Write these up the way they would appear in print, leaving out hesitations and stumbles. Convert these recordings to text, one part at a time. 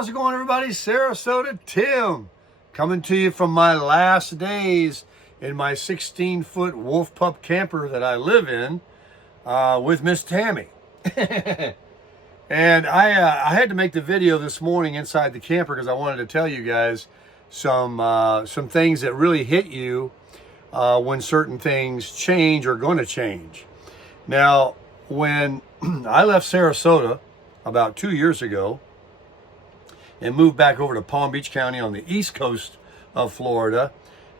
how's it going, everybody? Sarasota Tim coming to you from my last days in my 16-foot wolf pup camper that I live in with Miss Tammy. And I had to make the video this morning inside the camper because I wanted to tell you guys some things that really hit you when certain things change or going to change. Now, when I left Sarasota about 2 years ago and moved back over to Palm Beach County on the east coast of Florida,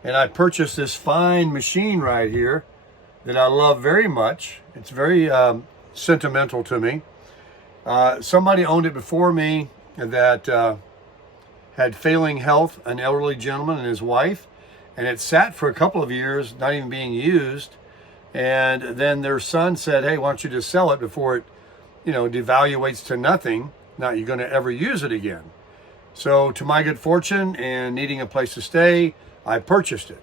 and I purchased this fine machine right here that I love very much. It's very sentimental to me. Somebody owned it before me that had failing health, an elderly gentleman and his wife, and it sat for a couple of years not even being used. And then their son said, hey, why don't you just sell it before it devaluates to nothing. Not you're going to ever use it again. So to my good fortune and needing a place to stay, I purchased it.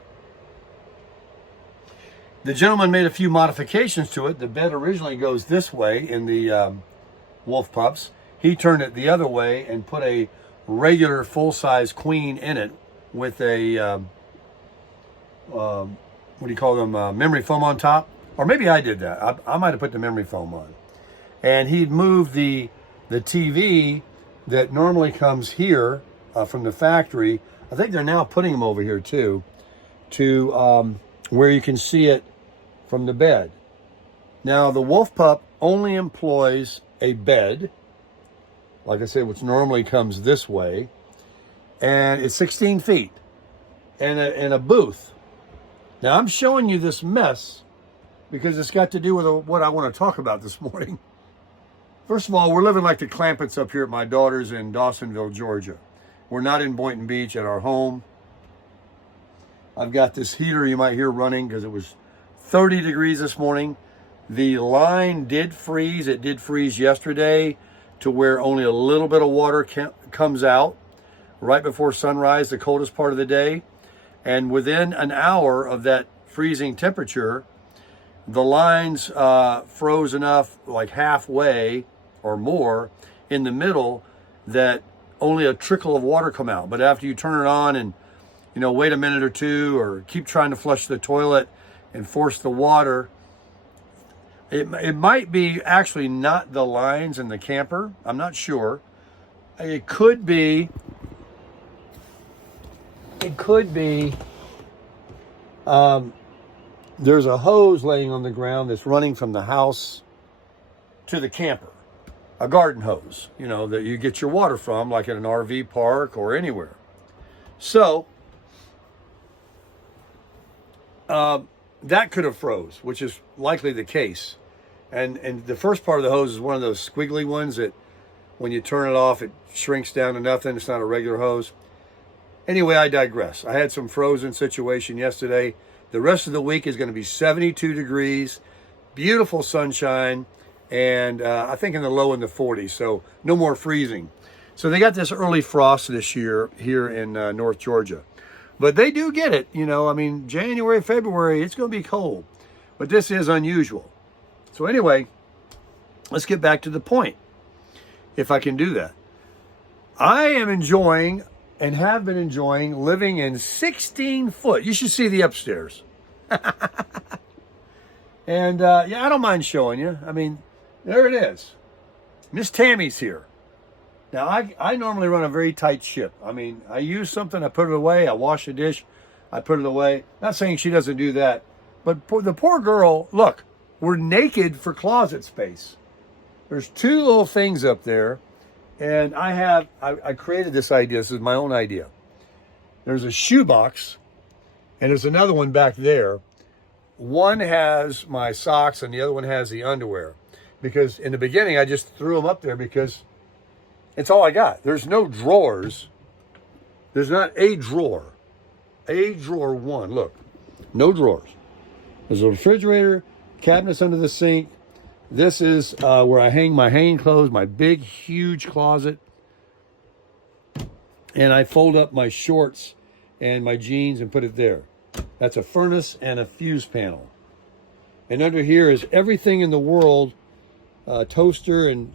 The gentleman made a few modifications to it. The bed originally goes this way in the wolf pups. He turned it the other way and put a regular full-size queen in it with a what do you call them, memory foam on top. Or maybe I did that. I might have put the memory foam on. And he'd moved the TV that normally comes here from the factory. I think they're now putting them over here too, to where you can see it from the bed. Now, the wolf pup only employs a bed, like I said, which normally comes this way, and it's 16 feet, and a booth. Now, I'm showing you this mess because it's got to do with what I want to talk about this morning. First of all, we're living like the Clampetts up here at my daughter's in Dawsonville, Georgia. We're not in Boynton Beach at our home. I've got this heater you might hear running because it was 30 degrees this morning. The line did freeze. It did freeze yesterday to where only a little bit of water comes out right before sunrise, the coldest part of the day. And within an hour of that freezing temperature, the lines froze enough, like halfway or more in the middle, that only a trickle of water come out. But after you turn it on and wait a minute or two, or keep trying to flush the toilet and force the water, it might be actually not the lines in the camper. I'm not sure. It could be. There's a hose laying on the ground that's running from the house to the camper. A garden hose, that you get your water from, like at an RV park or anywhere. So, that could have froze, which is likely the case. And the first part of the hose is one of those squiggly ones that when you turn it off, it shrinks down to nothing. It's not a regular hose. Anyway, I digress. I had some frozen situation yesterday. The rest of the week is going to be 72 degrees, beautiful sunshine, and I think in the low in the 40s, so no more freezing. So they got this early frost this year here in North Georgia. But they do get it, I mean, January, February, it's going to be cold. But this is unusual. So anyway, let's get back to the point, if I can do that. I am enjoying and have been enjoying living in 16 foot. You should see the upstairs. And yeah, I don't mind showing you. I mean, there it is. Miss Tammy's here. Now, I normally run a very tight ship. I mean, I use something, I put it away. I wash a dish, I put it away. Not saying she doesn't do that. But the poor girl, look, we're naked for closet space. There's two little things up there. And I created this idea. This is my own idea. There's a shoebox, and there's another one back there. One has my socks, and the other one has the underwear. Because in the beginning, I just threw them up there because it's all I got. There's no drawers. There's not a drawer. A drawer one. Look, no drawers. There's a refrigerator, cabinets under the sink. This is where I hang my hanging clothes, my big, huge closet. And I fold up my shorts and my jeans and put it there. That's a furnace and a fuse panel. And under here is everything in the world, toaster, and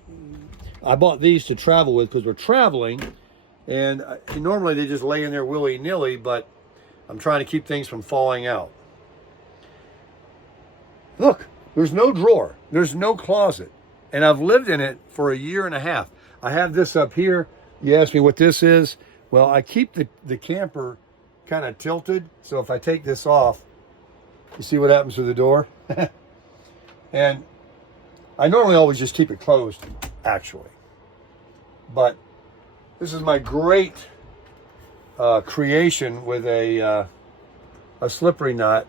I bought these to travel with because we're traveling And normally they just lay in there willy-nilly, but I'm trying to keep things from falling out. Look, there's no drawer. There's no closet. And I've lived in it for a year and a half. I have this up here. You asked me what this is. Well, I keep the camper kind of tilted. So if I take this off, you see what happens to the door? And I normally always just keep it closed, actually. But this is my great creation with a slippery knot.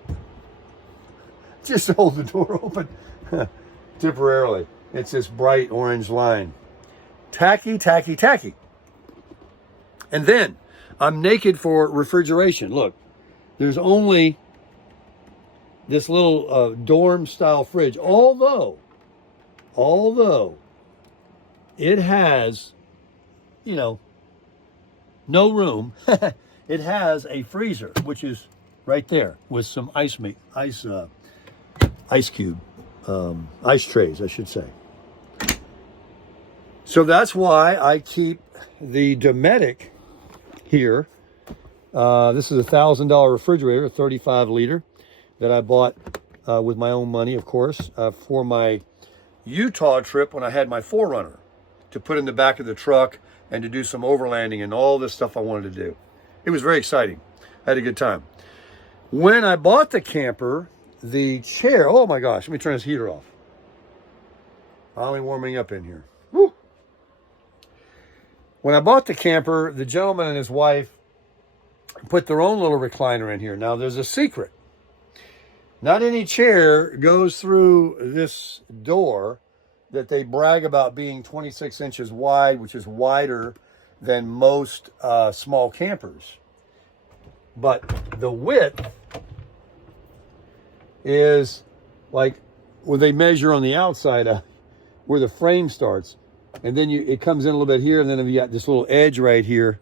Just to hold the door open temporarily. It's this bright orange line. Tacky, tacky, tacky. And then I'm naked for refrigeration. Look, there's only this little dorm style fridge. Although it has, you know, no room. It has a freezer, which is right there with some ice cube, ice trays, I should say. So that's why I keep the Dometic here. This is a $1,000 refrigerator, a 35 liter that I bought with my own money, of course, for my Utah trip when I had my 4Runner to put in the back of the truck and to do some overlanding and all this stuff I wanted to do. It was very exciting. I had a good time. When I bought the camper, the chair, oh my gosh, let me turn this heater off. Finally warming up in here. Woo. When I bought the camper, the gentleman and his wife put their own little recliner in here. Now there's a secret. Not any chair goes through this door that they brag about being 26 inches wide, which is wider than most small campers. But the width is like where they measure on the outside where the frame starts. And then it comes in a little bit here, and then you got this little edge right here.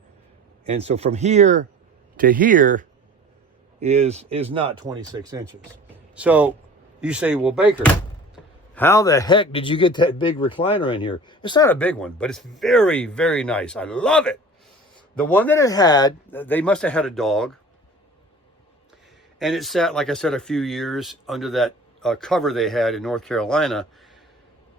And so from here to here is not 26 inches. So you say, well, Baker, how the heck did you get that big recliner in here? It's not a big one, but it's very, very nice. I love it. The one that it had, they must have had a dog. And it sat, like I said, a few years under that cover they had in North Carolina.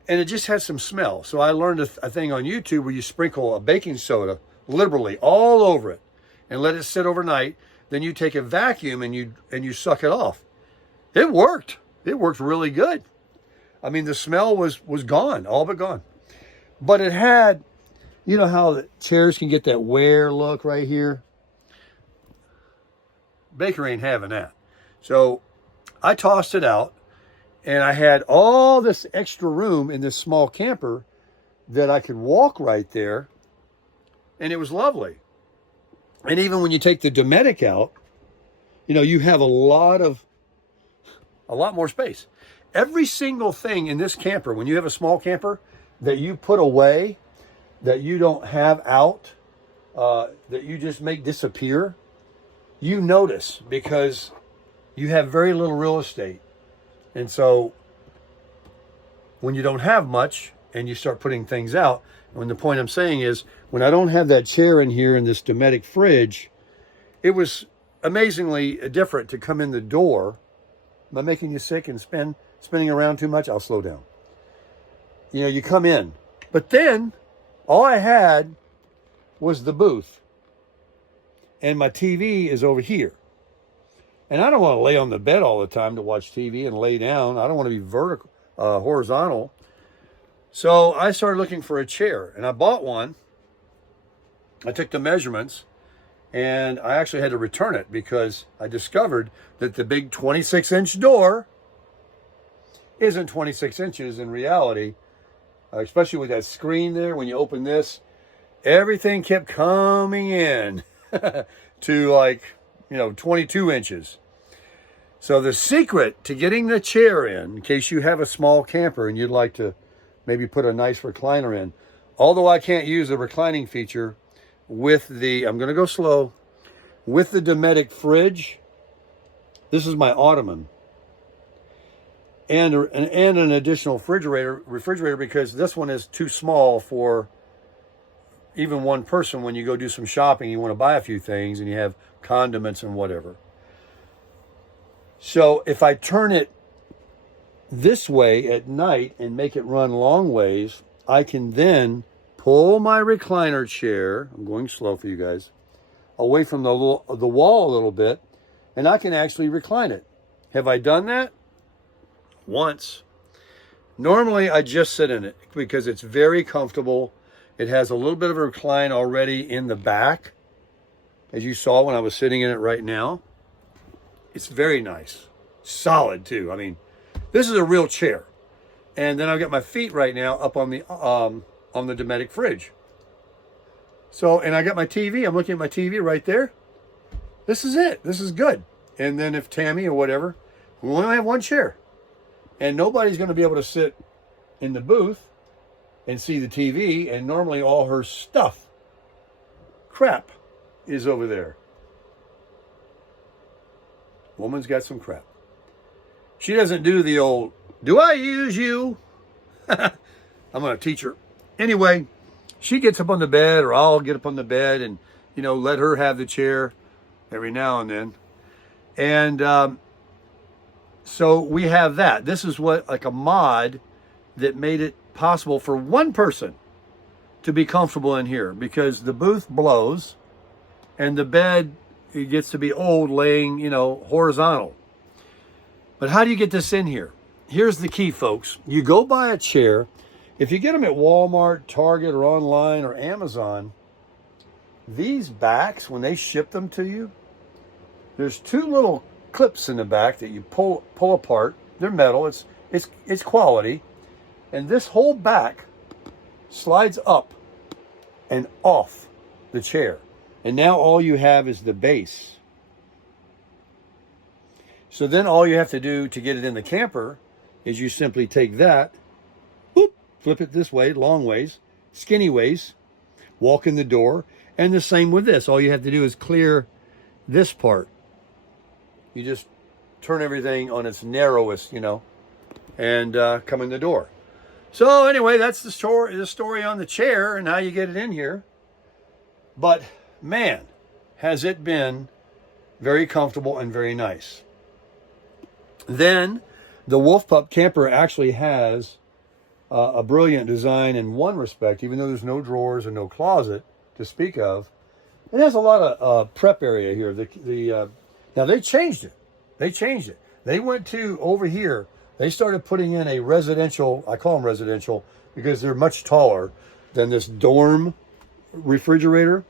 And it just had some smell. So I learned a thing on YouTube where you sprinkle a baking soda liberally all over it and let it sit overnight. Then you take a vacuum and you suck it off. It worked. It worked really good. I mean, the smell was gone, all but gone. But it had, you know how the chairs can get that wear look right here? Baker ain't having that. So I tossed it out, and I had all this extra room in this small camper that I could walk right there, and it was lovely. And even when you take the Dometic out, you know, you have a lot more space. Every single thing in this camper, when you have a small camper that you put away, that you don't have out, that you just make disappear, you notice because you have very little real estate. And so when you don't have much and you start putting things out, when the point I'm saying is when I don't have that chair in here in this Dometic fridge, it was amazingly different to come in the door. Am I making you sick and spinning around too much? I'll slow down. You know, you come in. But then all I had was the booth. And my TV is over here. And I don't want to lay on the bed all the time to watch TV and lay down. I don't want to be horizontal. So I started looking for a chair, and I bought one. I took the measurements, and I actually had to return it because I discovered that the big 26-inch door isn't 26 inches in reality, especially with that screen there. When you open this, everything kept coming in to 22 inches. So the secret to getting the chair in case you have a small camper and you'd like to maybe put a nice recliner in, although I can't use the reclining feature with the, I'm going to go slow, with the Dometic fridge. This is my ottoman. And an additional refrigerator because this one is too small for even one person, when you go do some shopping, you want to buy a few things and you have condiments and whatever. So if I turn it this way at night and make it run long ways, I can then pull my recliner chair, I'm going slow for you guys, away from the wall a little bit, and I can actually recline it. Have I done that? Once. Normally I just sit in it because it's very comfortable. It has a little bit of a recline already in the back, as you saw when I was sitting in it right now. It's very nice. Solid too. I mean, this is a real chair. And then I've got my feet right now up on the Dometic fridge. So, and I got my TV. I'm looking at my TV right there. This is it. This is good. And then if Tammy or whatever, we only have one chair. And nobody's going to be able to sit in the booth and see the TV. And normally all her stuff, crap, is over there. Woman's got some crap. She doesn't do the old, do I use you? I'm going to teach her. Anyway, she gets up on the bed, or I'll get up on the bed and, let her have the chair every now and then. And so we have that. This is like a mod that made it possible for one person to be comfortable in here, because the booth blows and the bed, it gets to be old laying, horizontal. But how do you get this in here? Here's the key, folks. You go buy a chair. If you get them at Walmart, Target, or online, or Amazon, these backs, when they ship them to you, there's two little clips in the back that you pull apart. They're metal. It's quality. And this whole back slides up and off the chair. And now all you have is the base. So then all you have to do to get it in the camper is you simply take that, whoop, flip it this way, long ways, skinny ways, walk in the door, and the same with this. All you have to do is clear this part. You just turn everything on its narrowest, and come in the door. So anyway, that's the story on the chair and how you get it in here. But man, has it been very comfortable and very nice. Then the Wolf Pup camper actually has a brilliant design in one respect, even though there's no drawers and no closet to speak of. It has a lot of prep area here. Now they changed it. They went to over here. They started putting in a residential, I call them residential because they're much taller than this dorm refrigerator,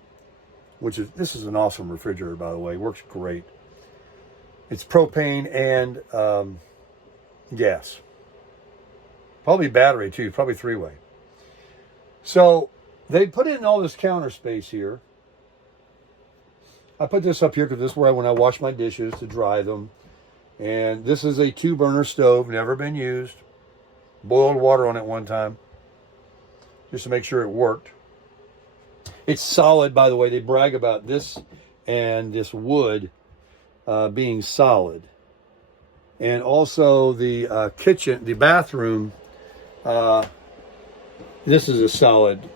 this is an awesome refrigerator, by the way. It works great. It's propane and gas. Probably battery too, probably 3-way. So they put in all this counter space here. I put this up here because this is where when I wash my dishes to dry them. And this is a 2-burner stove, never been used. Boiled water on it one time, just to make sure it worked. It's solid, by the way. They brag about this and this wood being solid. And also the kitchen, the bathroom, this is a solid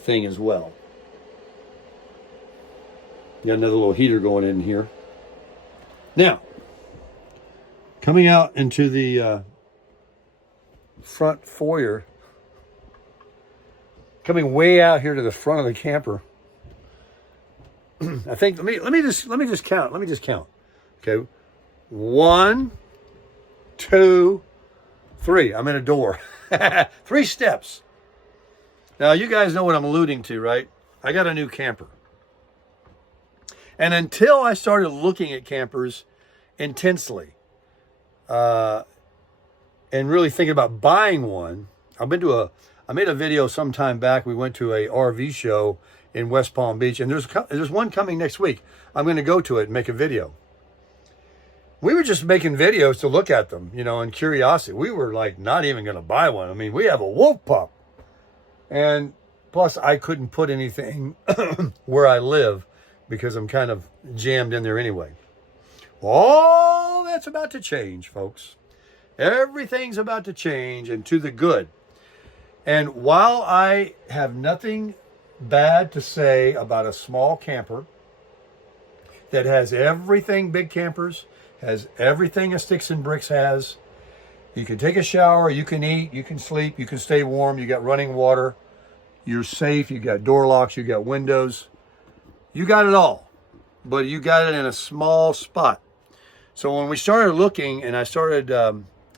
thing as well. Got another little heater going in here. Now, coming out into the front foyer, coming way out here to the front of the camper. I think let me just count. Okay, 1, 2, 3. I'm in a door. 3 steps. Now you guys know what I'm alluding to, right? I got a new camper. And until I started looking at campers intensely, and really thinking about buying one, I made a video some time back. We went to a RV show in West Palm Beach, and there's one coming next week. I'm going to go to it and make a video. We were just making videos to look at them, in curiosity. We were like not even going to buy one. I mean, we have a Wolf Pup. And plus I couldn't put anything where I live because I'm kind of jammed in there anyway. All that's about to change, folks. Everything's about to change, and to the good. And while I have nothing bad to say about a small camper that has everything big campers, has everything a Sticks and Bricks has. You can take a shower, you can eat, you can sleep, you can stay warm, you got running water, you're safe, you got door locks, you got windows. You got it all, but you got it in a small spot. So when we started looking and I started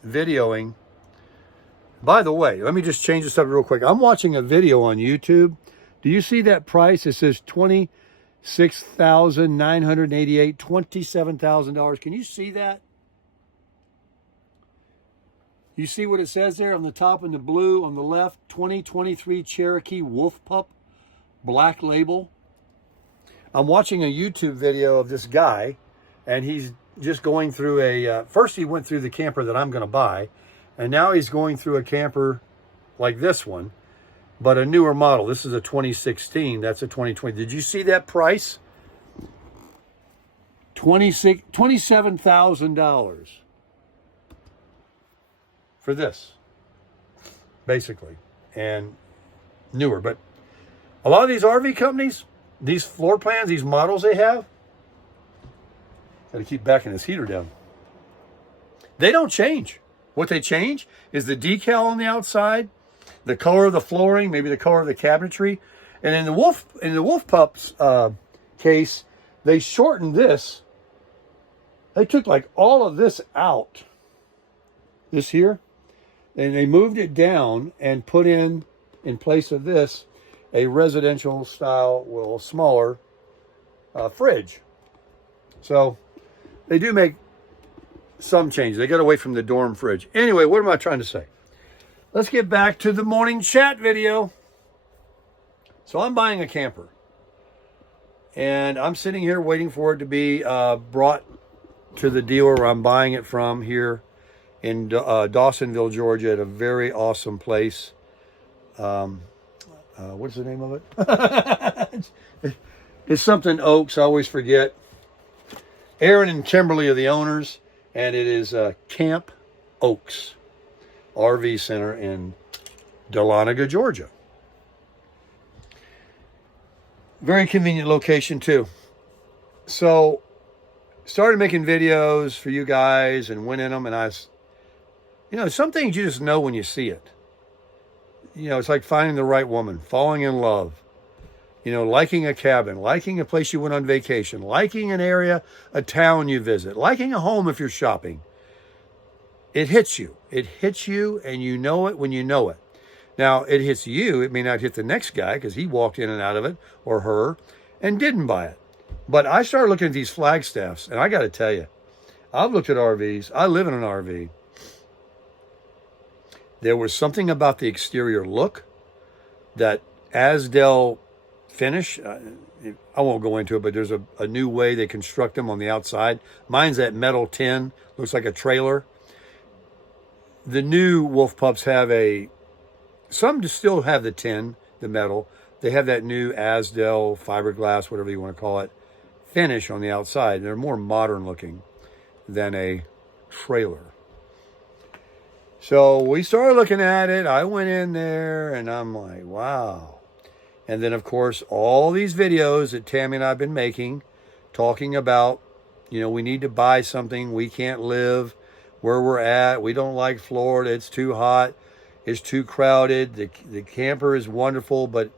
videoing, by the way, let me just change this up real quick. I'm watching a video on YouTube. Do you see that price? It says $26,988, $27,000. Can you see that? You see what it says there on the top in the blue, on the left, 2023 Cherokee Wolf Pup, black label. I'm watching a YouTube video of this guy, and he's just going through a, first he went through the camper that I'm going to buy, and now he's going through a camper like this one, but a newer model. This is a 2016, that's a 2020. Did you see that price? $27,000 for this, basically, and newer. But a lot of these RV companies, these floor plans, these models they have, got to keep backing this heater down. They don't change. What they change is the decal on the outside, the color of the flooring, maybe the color of the cabinetry. And in the Wolf Pups case, they shortened this. They took like all of this out, this here, and they moved it down and put in place of this, a residential style, well, smaller fridge. So they do make some changes. They got away from the dorm fridge. Anyway, what am I trying to say? Let's get back to the morning chat video. So I'm buying a camper, and I'm sitting here waiting for it to be brought to the dealer where I'm buying it from here in Dawsonville, Georgia, at a very awesome place. What's the name of it? It's something Oaks. I always forget. Aaron and Kimberly are the owners, and it is Camp Oaks RV Center in Dahlonega, Georgia. Very convenient location too. So started making videos for you guys and went in them, and some things you just know when you see it. It's like finding the right woman, falling in love, liking a cabin, liking a place you went on vacation, liking an area, a town you visit, liking a home if you're shopping. It hits you. It hits you, and you know it when you know it. Now, it hits you. It may not hit the next guy because he walked in and out of it, or her, and didn't buy it. But I started looking at these FLAGSTAFFs, and I got to tell you, I've looked at RVs. I live in an RV. There was something about the exterior look, that Asdel finish. I won't go into it, but there's a new way they construct them on the outside. Mine's that metal tin, looks like a trailer. The new Wolf Pups have some still have the tin, the metal. They have that new Asdel fiberglass, whatever you want to call it, finish on the outside. They're more modern looking than a trailer. So we started looking at it. I went in there and I'm like, wow. And then, of course, all these videos that Tammy and I have been making, talking about, we need to buy something. We can't live where we're at. We don't like Florida. It's too hot. It's too crowded. The camper is wonderful, but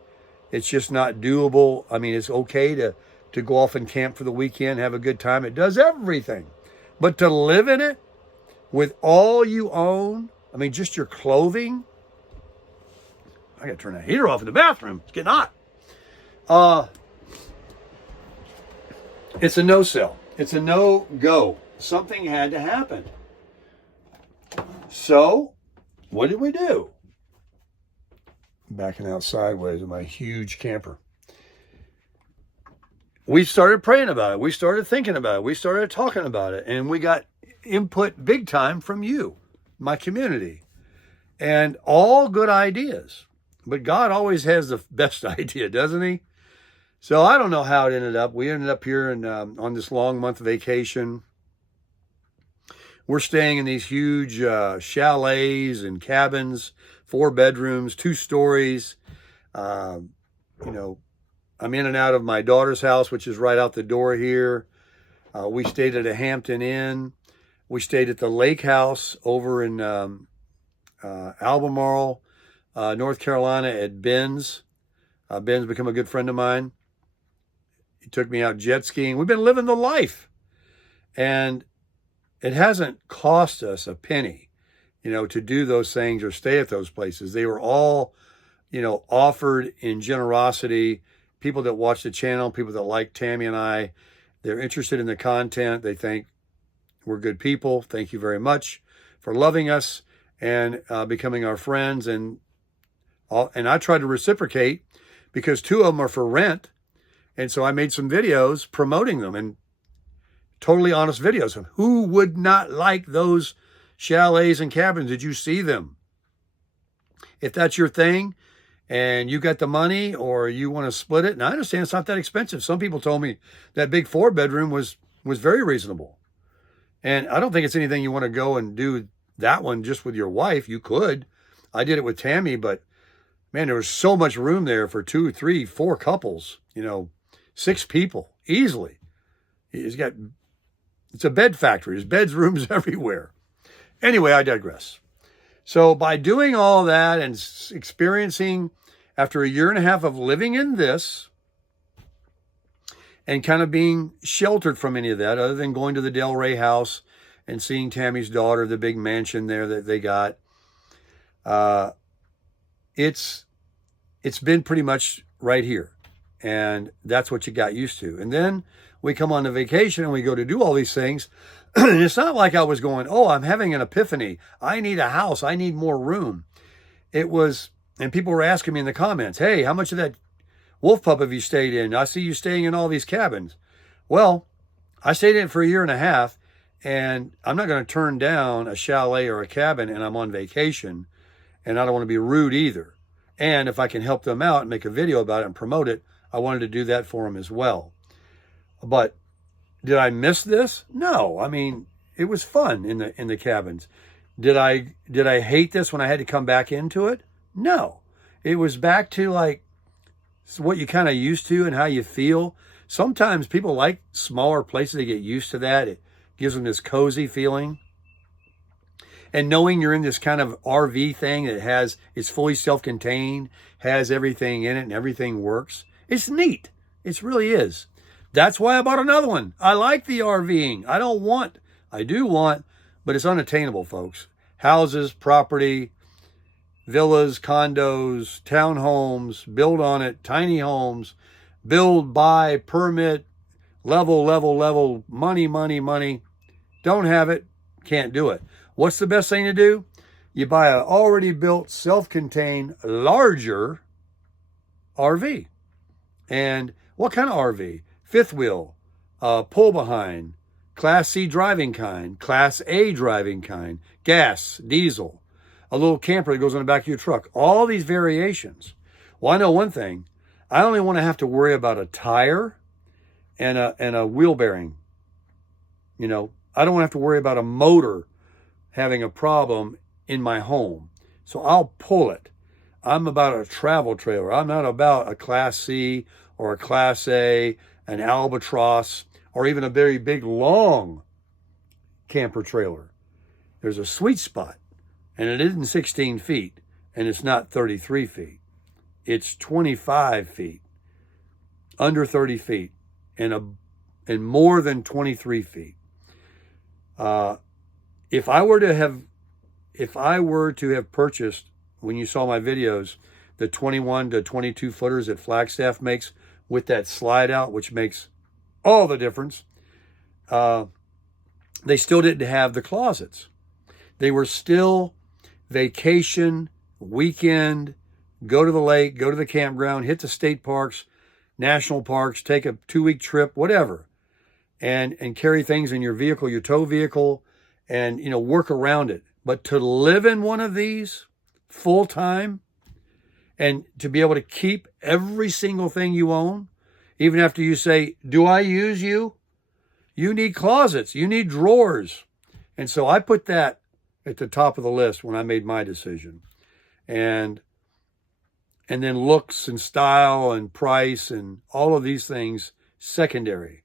it's just not doable. I mean, it's okay to go off and camp for the weekend, have a good time. It does everything. But to live in it with all you own, I mean, just your clothing. I got to turn that heater off in the bathroom. It's getting hot. It's a no-sell. It's a no-go. Something had to happen. So, what did we do? Backing out sideways in my huge camper. We started praying about it. We started thinking about it. We started talking about it. And we got input big time from you, my community. And all good ideas. But God always has the best idea, doesn't he? So I don't know how it ended up. We ended up here on this long month vacation. We're staying in these huge chalets and cabins, 4 bedrooms, 2 stories. you know, I'm in and out of my daughter's house, which is right out the door here. We stayed at a Hampton Inn. We stayed at the Lake House over in Albemarle, North Carolina at Ben's. Ben's become a good friend of mine. He took me out jet skiing. We've been living the life. And it hasn't cost us a penny, to do those things or stay at those places. They were all, offered in generosity. People that watch the channel, people that like Tammy and I, they're interested in the content. They think we're good people. Thank you very much for loving us and becoming our friends. And I tried to reciprocate because 2 of them are for rent. And so I made some videos promoting them, and totally honest videos of who would not like those chalets and cabins. Did you see them? If that's your thing and you got the money or you want to split it, and I understand it's not that expensive. Some people told me that big 4-bedroom was very reasonable. And I don't think it's anything you want to go and do that one just with your wife. You could. I did it with Tammy, but man, there was so much room there for 2, 3, 4 couples, 6 people easily. It's a bed factory. There's bedrooms everywhere. Anyway, I digress. So by doing all that and experiencing, after a year and a half of living in this and kind of being sheltered from any of that, other than going to the Del Rey house and seeing Tammy's daughter, the big mansion there that they got, it's been pretty much right here. And that's what you got used to. And then we come on a vacation and we go to do all these things. And it's not like I was going, oh, I'm having an epiphany. I need a house. I need more room. It was, and people were asking me in the comments, hey, how much of that wolf pup have you stayed in? I see you staying in all these cabins. Well, I stayed in it for a year and a half, and I'm not going to turn down a chalet or a cabin, and I'm on vacation, and I don't want to be rude either. And if I can help them out and make a video about it and promote it, I wanted to do that for them as well. But did I miss this? No. I mean, it was fun in the cabins. Did I hate this when I had to come back into it? No. It was back to like what you kind of used to and how you feel. Sometimes people like smaller places. They get used to that. It gives them this cozy feeling. And knowing you're in this kind of RV thing that it's fully self-contained, has everything in it and everything works. It's neat. It really is. That's why I bought another one. I like the RVing. I do want, but it's unattainable, folks. Houses, property, villas, condos, townhomes, build on it, tiny homes, build, buy, permit, level, money. Don't have it, can't do it. What's the best thing to do? You buy an already built, self-contained, larger RV. And what kind of RV? 5th wheel, pull behind, Class C driving kind, Class A driving kind, gas, diesel, a little camper that goes on the back of your truck. All these variations. Well, I know one thing. I only want to have to worry about a tire and a wheel bearing. I don't want to have to worry about a motor having a problem in my home. So I'll pull it. I'm about a travel trailer. I'm not about a Class C or a Class A, an albatross, or even a very big, long camper trailer. There's a sweet spot, and it isn't 16 feet, and it's not 33 feet. It's 25 feet, under 30 feet, and more than 23 feet. If I were to have purchased, when you saw my videos, the 21 to 22 footers that FLAGSTAFF makes with that slide out, which makes all the difference, they still didn't have the closets. They were still vacation, weekend, go to the lake, go to the campground, hit the state parks, national parks, take a 2-week trip, whatever, and carry things in your vehicle, your tow vehicle, and work around it. But to live in one of these full time, and to be able to keep every single thing you own, even after you say, do I use you? You need closets, you need drawers. And so I put that at the top of the list when I made my decision. And And then looks and style and price and all of these things secondary.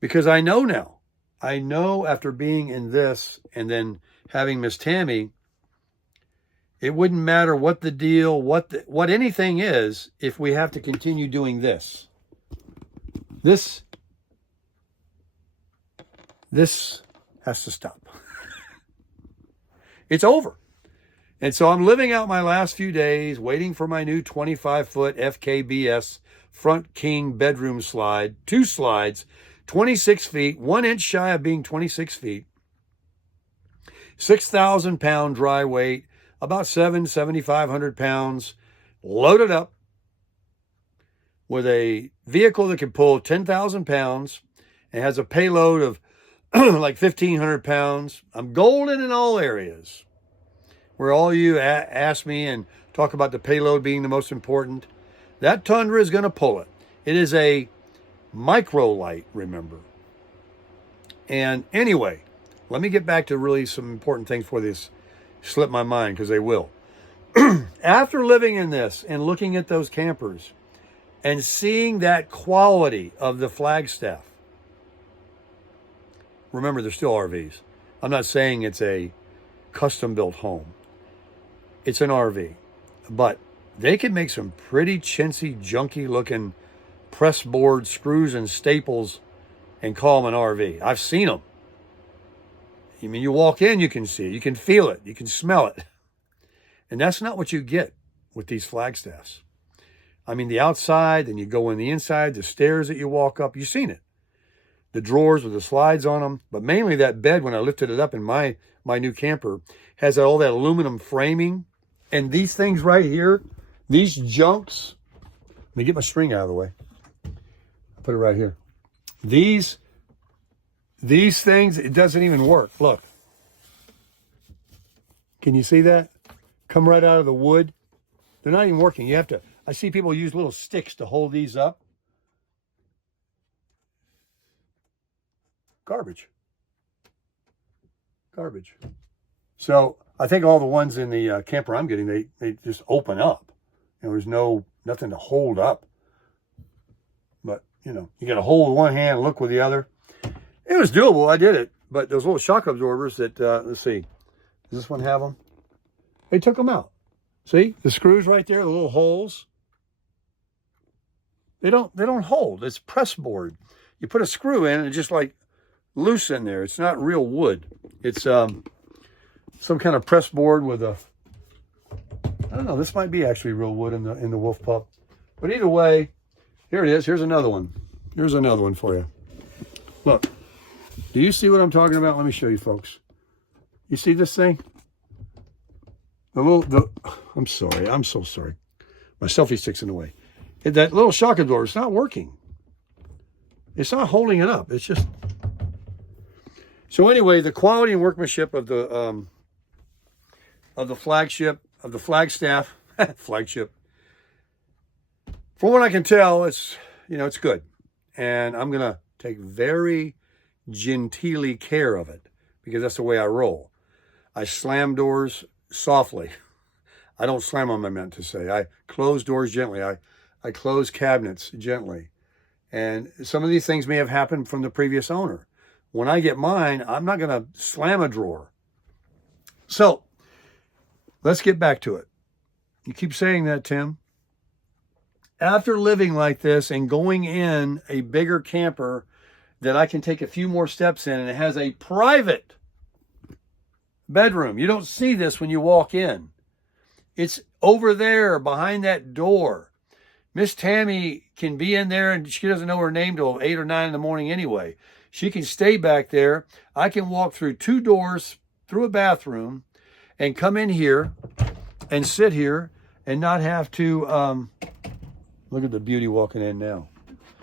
Because I know now. I know after being in this and then having Miss Tammy, it wouldn't matter what the deal, what anything is, if we have to continue doing this. This has to stop. It's over. And so I'm living out my last few days, waiting for my new 25-foot FKBS front king bedroom slide, 2 slides, 26 feet, 1 inch shy of being 26 feet, 6,000 pound dry weight, about 7,500 pounds, loaded up with a vehicle that can pull 10,000 pounds and has a payload of like 1,500 pounds. I'm golden in all areas. Where all you ask me and talk about the payload being the most important, that Tundra is going to pull it. It is a MICRO-LITE, remember. And anyway, let me get back to really some important things before this slip my mind, because they will. After living in this and looking at those campers and seeing that quality of the FLAGSTAFF, remember, they're still RVs. I'm not saying it's a custom-built home. It's an RV. But they can make some pretty chintzy, junky-looking press board screws and staples and call them an RV. I've seen them. I mean, you walk in, you can see it. You can feel it. You can smell it. And that's not what you get with these FLAGSTAFFs. I mean, the outside, then you go in the inside, the stairs that you walk up, you've seen it. The drawers with the slides on them. But mainly that bed, when I lifted it up in my new camper, has all that aluminum framing. And these things right here, these junks, let me get my string out of the way. I'll put it right here. These things, it doesn't even work. Look. Can you see that? Come right out of the wood. They're not even working. You have to, I see people use little sticks to hold these up. Garbage. So I think all the ones in the camper I'm getting, they just open up. You know, there's nothing to hold up. But, you know, you got to hold with one hand, look with the other. It was doable. I did it. But those little shock absorbers that, let's see. Does this one have them? They took them out. See? The screws right there, the little holes. They don't hold. It's press board. You put a screw in and it's just like loose in there. It's not real wood. It's some kind of press board with a, I don't know, this might be actually real wood in the Wolf Pup. But either way, here it is. Here's another one. Here's another one for you. Look. Do you see what I'm talking about? Let me show you, folks. You see this thing? I'm sorry. I'm so sorry. My selfie stick's in the way. That little shock absorber, it's not working. It's not holding it up. It's just... So anyway, the quality and workmanship of the FLAGSTAFF, flagship. From what I can tell, it's, you know, it's good. And I'm going to take very genteelly care of it because that's the way I roll. I slam doors softly. I don't slam them, I meant to say. I close doors gently. I close cabinets gently. And some of these things may have happened from the previous owner. When I get mine, I'm not going to slam a drawer. So, let's get back to it. You keep saying that, Tim. After living like this and going in a bigger camper that I can take a few more steps in, and it has a private bedroom. You don't see this when you walk in. It's over there behind that door. Miss Tammy can be in there and she doesn't know her name till 8 or 9 in the morning anyway. She can stay back there. I can walk through 2 doors, through a bathroom, and come in here and sit here and not have to, look at the beauty walking in now.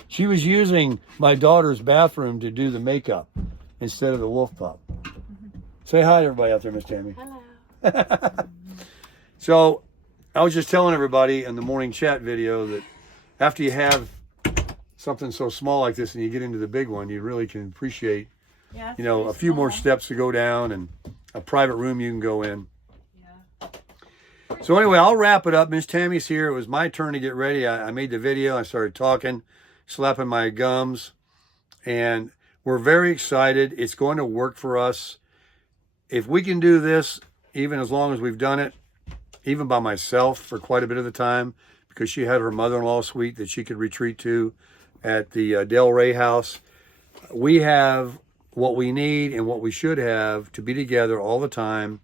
She was using my daughter's bathroom to do the makeup instead of the Wolf Pup. Say hi to everybody out there, Miss Tammy. Hello. So I was just telling everybody in the morning chat video that after you have something so small like this and you get into the big one, you really can appreciate, you know, a few more steps to go down and a private room you can go in. Yeah. So anyway, I'll wrap it up. Miss Tammy's here. It was my turn to get ready. I made the video. I started talking, slapping my gums, and we're very excited. It's going to work for us. If we can do this, even as long as we've done it, even by myself for quite a bit of the time, because she had her mother-in-law suite that she could retreat to at the Del Rey house. We have what we need and what we should have to be together all the time.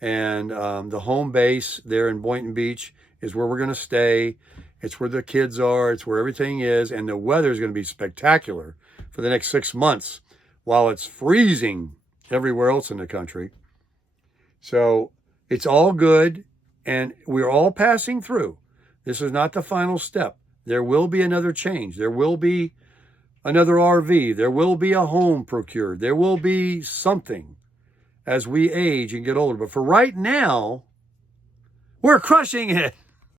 And the home base there in Boynton Beach is where we're going to stay. It's where the kids are. It's where everything is. And the weather is going to be spectacular for the next 6 months while it's freezing everywhere else in the country. So it's all good. And we're all passing through. This is not the final step. There will be another change. There will be another RV. There will be a home procured. There will be something as we age and get older. But for right now, we're crushing it.